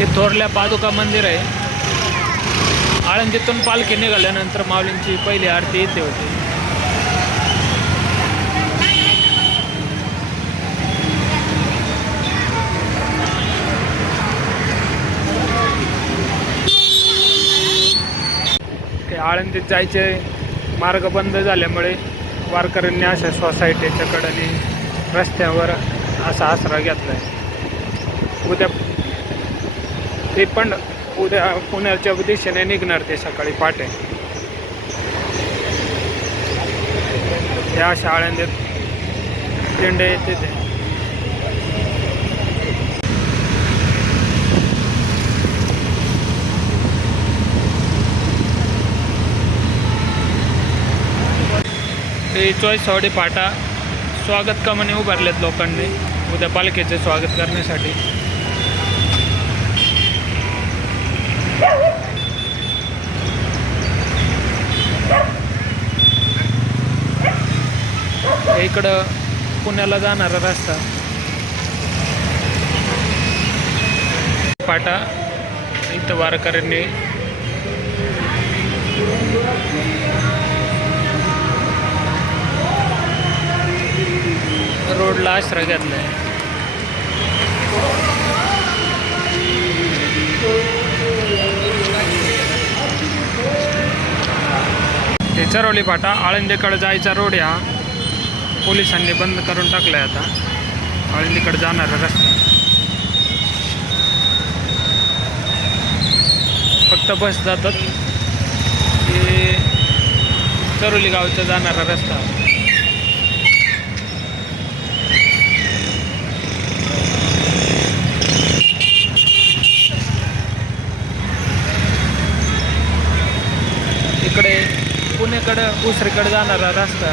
हे थोरल्या पादुका मंदिर आहे. आळंदीतून पालखी निघाल्यानंतर माऊलींची पहिली आरती इथे होती. आळंदीत जायचे मार्ग बंद झाल्यामुळे वारकऱ्यांनी अशा सोसायटीच्या कडेने रस्त्यावर असा आसरा घेतला आहे. उद्या पुण्याच्या दिशेने निघणार ते सकाळी पहाटे. या अशा आळंदीत दिंडे येते ते. चॉईसवाडी फाटा स्वागत कमाने उभारलेत लोकांनी उद्या पालखीचे स्वागत करण्यासाठी. इकडं पुण्याला जाणारा रस्ता फाटा. इथं वारकऱ्यांनी रोडला आश्रय घेतलाय. हे चरवली फाटा आळंदीकडे जायचा रोड हा पोलिसांनी बंद करून टाकलाय. आता आळंदीकडे जाणारा रस्ता फक्त बस जातात. हे चरोली गावचा जाणारा रस्ता. इकडे पुणेकडे दुसरीकडे जाणारा रस्ता